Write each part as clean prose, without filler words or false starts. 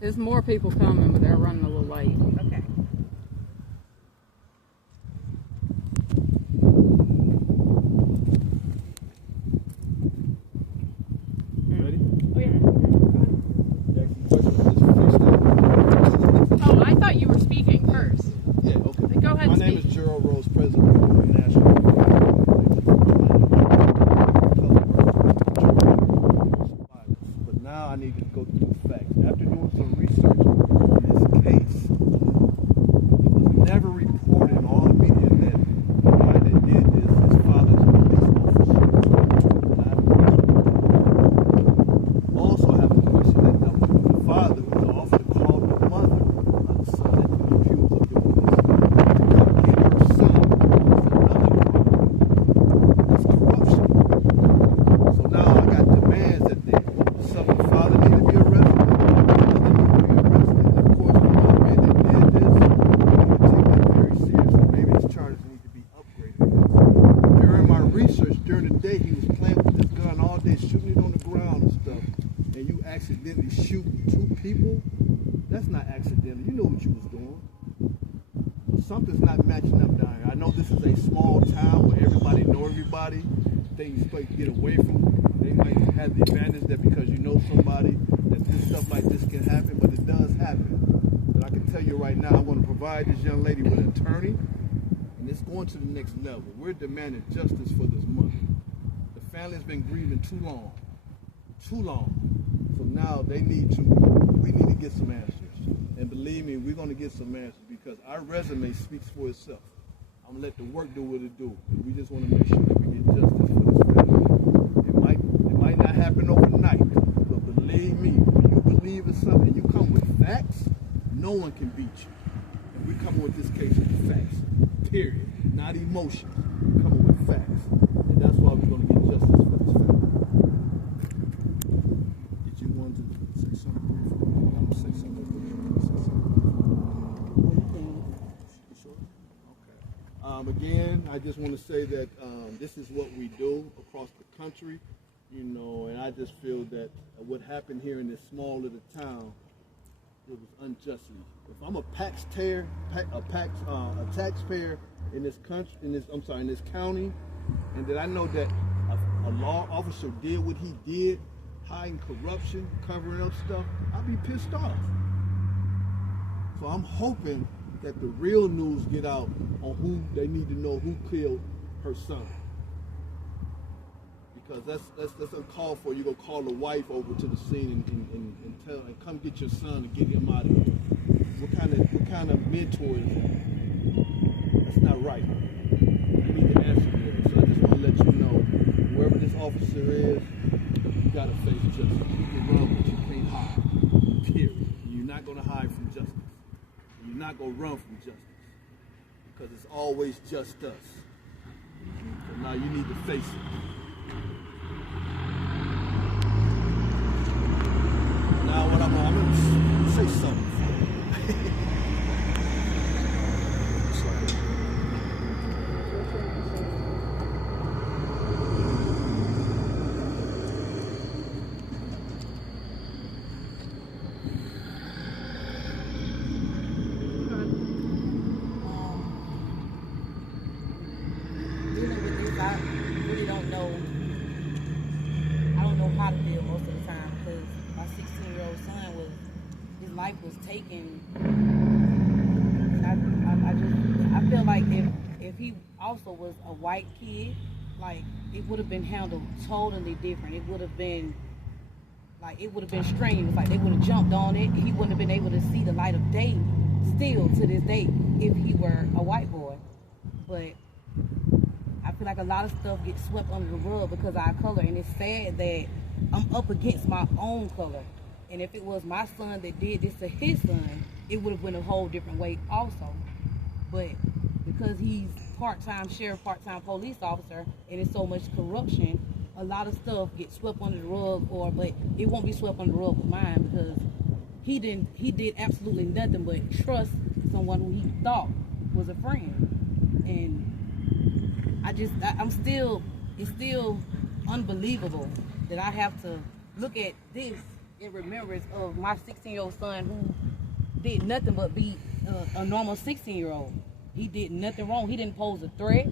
There's more people coming, but they're running a little late. Okay. Ready? Oh, yeah. Oh, I thought you were speaking first. Yeah, okay. Go ahead My and name speak. is Gerald Rose, President of the National But now I need to go through the facts. After doing some research on this case, it was never reported in all the media that the guy that did this, his father's a police officer. And I have a question. Also have a question that the father was offered to call the mother of the son that he accused of doing this to come get her son. It's corruption. So now I got demands that the father need to be arrested, the mother need to be arrested, and of course the young man that did this, we need to take that very seriously. Maybe his charges need to be upgraded. During my research, during the day, he was playing with this gun all day, shooting it on the ground and stuff, and you accidentally shoot 2 people, that's not accidental. You know what you was doing. Something's not matching up down here. I know this is a small town where everybody know everybody. Things might get away from them. They might have the advantage that because you know somebody that this stuff like this can happen, but it does happen. But I can tell you right now, I want to provide this young lady with an attorney, and it's going to the next level. We're demanding justice for this mother. The family's been grieving too long. Too long. So now we need to get some answers. And believe me, we're going to get some answers because our resume speaks for itself. I'm going to let the work do what it do. We just want to make sure that we get justice for this family. It might not happen overnight, but believe me, when you believe in something, you come with facts, no one can beat you. And we're coming with this case with facts, period. Not emotions. We're coming with facts. And that's why we're going to get justice for this family. Did you want to say something briefly? I'm going to say something. Again, I just want to say that this is what we do across the country, you know, and I just feel that what happened here in this small little town, it was unjustly. If I'm a taxpayer in this country, in this county, and that I know that a law officer did what he did, hiding corruption, covering up stuff, I'd be pissed off. So I'm hoping that the real news get out on who they need to know who killed her son. Because that's uncalled for. You're gonna call the wife over to the scene and tell and come get your son and get him out of here. What kind of mentor is that? That's not right. I need to answer that. So I just want to let you know, whoever this officer is, you gotta face justice. You can run, but you can't hide. Period. You're not gonna hide from justice. You're not going to run from justice because it's always just us. So now you need to face it. Now what I'm going to say something. Was taken. I feel like if he also was a white kid, like it would have been handled totally different. It would have been strange. Like they would have jumped on it. He wouldn't have been able to see the light of day still to this day if he were a white boy. But I feel like a lot of stuff gets swept under the rug because of our color, and it's sad that I'm up against my own color. And if it was my son that did this to his son, it would have went a whole different way also. But because he's part-time sheriff, part-time police officer, and there's so much corruption, a lot of stuff gets swept under the rug, but it won't be swept under the rug with mine because he did absolutely nothing but trust someone who he thought was a friend. And it's still unbelievable that I have to look at this in remembrance of my 16-year-old son who did nothing but be a normal 16-year-old. He did nothing wrong. He didn't pose a threat.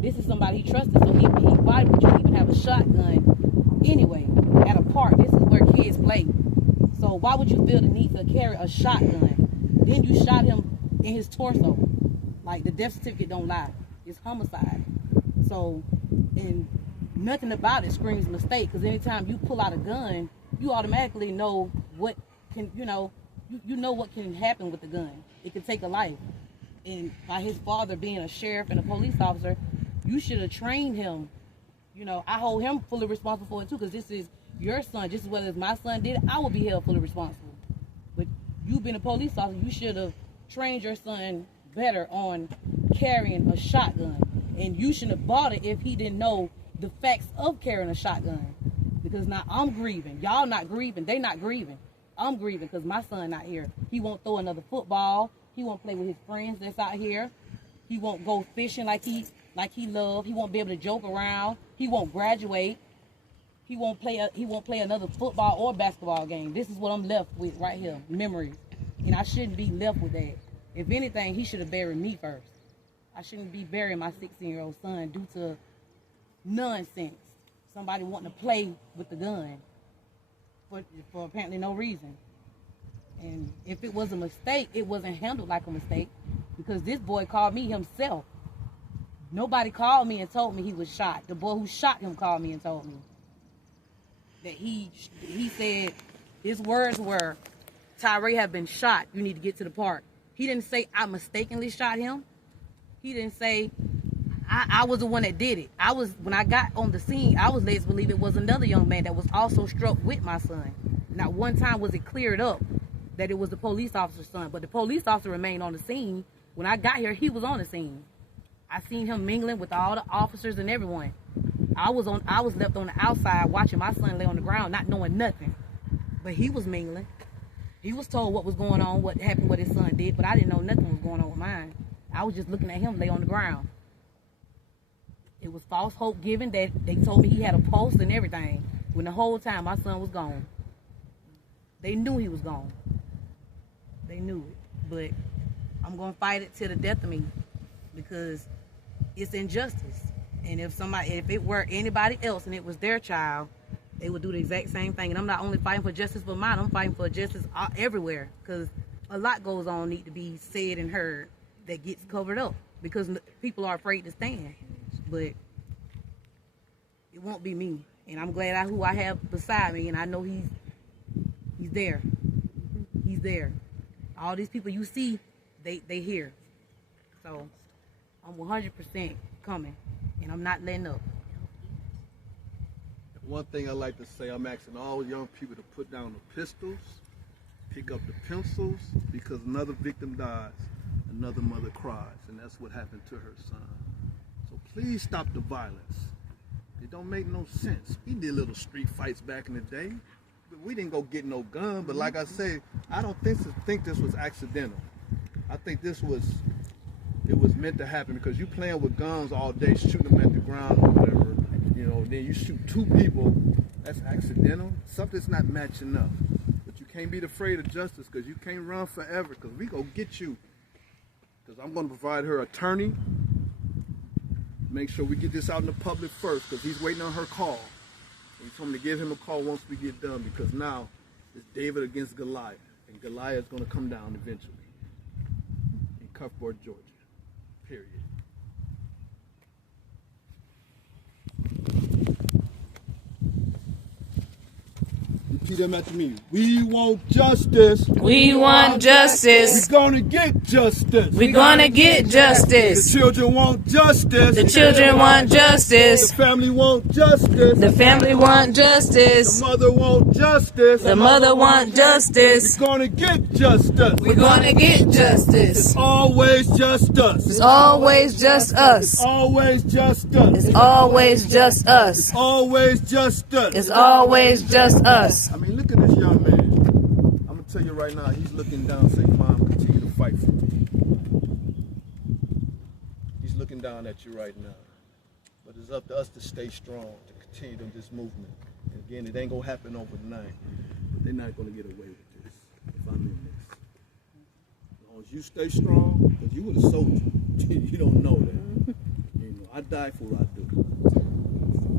This is somebody he trusted, so why would you even have a shotgun anyway at a park? This is where kids play. So why would you feel the need to carry a shotgun? Then you shot him in his torso. Like, the death certificate don't lie. It's homicide. So, and nothing about it screams mistake, because anytime you pull out a gun, you automatically know what can, you know what can happen with the gun. It can take a life. And by his father being a sheriff and a police officer, you should have trained him. You know, I hold him fully responsible for it too, because this is your son. Just as well as my son did, I will be held fully responsible. But you being a police officer, you should have trained your son better on carrying a shotgun. And you shouldn't have bought it if he didn't know the facts of carrying a shotgun. Because now I'm grieving. Y'all not grieving. They not grieving. I'm grieving because my son not here. He won't throw another football. He won't play with his friends that's out here. He won't go fishing like he loved. He won't be able to joke around. He won't graduate. He won't play another football or basketball game. This is what I'm left with right here, memories. And I shouldn't be left with that. If anything, he should have buried me first. I shouldn't be burying my 16-year-old son due to nonsense. Somebody wanting to play with the gun for apparently no reason. And if it was a mistake, it wasn't handled like a mistake, because this boy called me himself. Nobody called me and told me he was shot. The boy who shot him called me and told me that he said his words were, "Tyrae have been shot. You need to get to the park." He didn't say I mistakenly shot him. He didn't say I was the one that did it. When I got on the scene, I was led to believe it was another young man that was also struck with my son. Not one time was it cleared up that it was the police officer's son, but the police officer remained on the scene. When I got here, he was on the scene. I seen him mingling with all the officers and everyone. I was left on the outside watching my son lay on the ground, not knowing nothing. But he was mingling. He was told what was going on, what happened, what his son did, but I didn't know nothing was going on with mine. I was just looking at him lay on the ground. It was false hope given that they told me he had a pulse and everything, when the whole time my son was gone. They knew he was gone. They knew it. But I'm going to fight it to the death of me, because it's injustice. And if it were anybody else and it was their child, they would do the exact same thing. And I'm not only fighting for justice for mine, I'm fighting for justice everywhere, because a lot goes on need to be said and heard that gets covered up because people are afraid to stand. But it won't be me. And I'm glad who I have beside me, and I know he's there. He's there. All these people you see, they here. So I'm 100% coming, and I'm not letting up. One thing I like to say, I'm asking all young people to put down the pistols, pick up the pencils, because another victim dies, another mother cries, and that's what happened to her son. So please stop the violence. It don't make no sense. We did little street fights back in the day, but we didn't go get no gun. But like I said, I don't think this was accidental. I think it was meant to happen, because you playing with guns all day, shooting them at the ground or whatever, then you shoot two people, that's accidental. Something's not matching up. But you can't be afraid of justice, because you can't run forever, because we go get you. Because I'm going to provide her attorney. Make sure we get this out in the public first, because he's waiting on her call. He told me to give him a call once we get done, because now it's David against Goliath, and Goliath is going to come down eventually in Cuthbert, Georgia. Period. Repeat them after me. We want justice. We want justice. We're gonna get justice. We're gonna get justice. The children want justice. The children want justice. The family want justice. The family want justice. The mother want justice. The mother want justice. We're gonna get justice. We're gonna get justice. It's always just us. It's always just us. It's always just us. It's always just us. It's always just us. It's always just us. I mean, look at this young man. I'm going to tell you right now, he's looking down saying, Mom, continue to fight for me. He's looking down at you right now. But it's up to us to stay strong, to continue this movement. And again, it ain't going to happen overnight. they're not going to get away with this if I'm in this. As long as you stay strong, because you were a soldier, you don't know that. You know, I die for what I do. You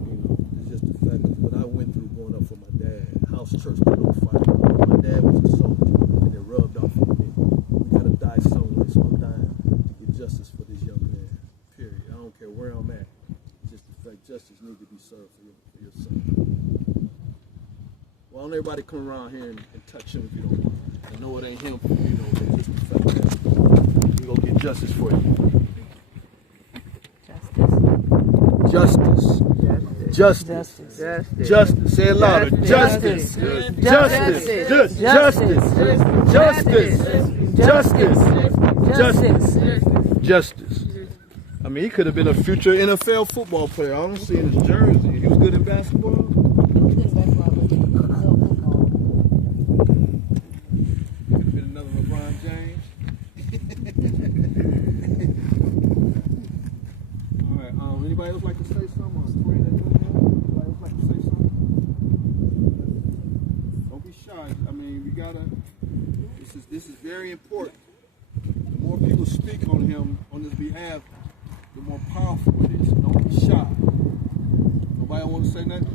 know, it's just the fact of what I went through growing up for my dad. House church political fight. My dad was a soldier, and it rubbed off on me. We got to die somewhere, so I'm dying to get justice for this young man. Period. I don't care where I'm at. It's just the fact justice needs to be served for your son. Well, don't everybody come around here and touch him if you don't want. I know it ain't him, you know, but just the fact that we're going to get justice for you. Justice. Justice. Justice. Say it louder. Justice. Justice. Justice. Justice. I mean, he could have been a future NFL football player. I don't see in his jersey. He was good in basketball. He was good in basketball, but he was no football. Could have been another LeBron James. All right. Anybody else like to say something? Anybody else like to say something? Don't be shy. I mean, we gotta. This is very important. The more people speak on him on his behalf, the more powerful it is. Don't be shy. Nobody want to say nothing?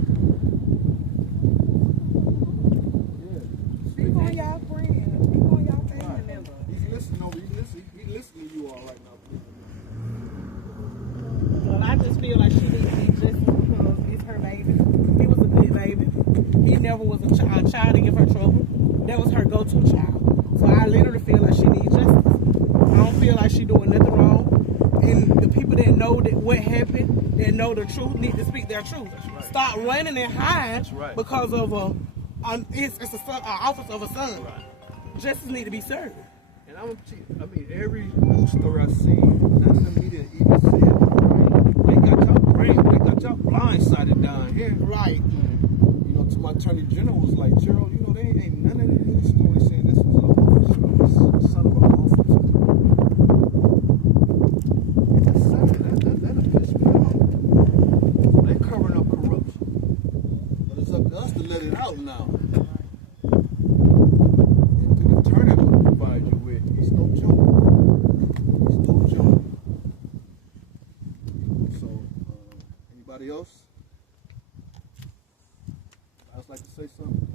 Yeah. Speak on y'all friends. Speak on y'all family members. He's listening over. He's listening to you all right now. Well, I just feel like she needs to be justice because it's her baby. He was a good baby. He never was a child to give her trouble. That was her go-to child. So I literally feel like she needs justice. I don't feel like she doing nothing wrong. And the people that know that what happened, that know the truth, need to speak their truth. Right. Stop running and hide Right. because of it's a son, office of a son. Right. Justice need to be served. And I mean, every news story I see, none of the media even said, they got y'all blindsided down here. Right. You know, to my attorney general was like, Gerald, you know, they ain't none of the news stories saying this was an officer, son of an officer. That'll piss me off. They covering up corruption. But it's up to us to let it out now. And to the attorney will provide you with, he's no joke. He's no joke. So, anybody else? I'd like to say something.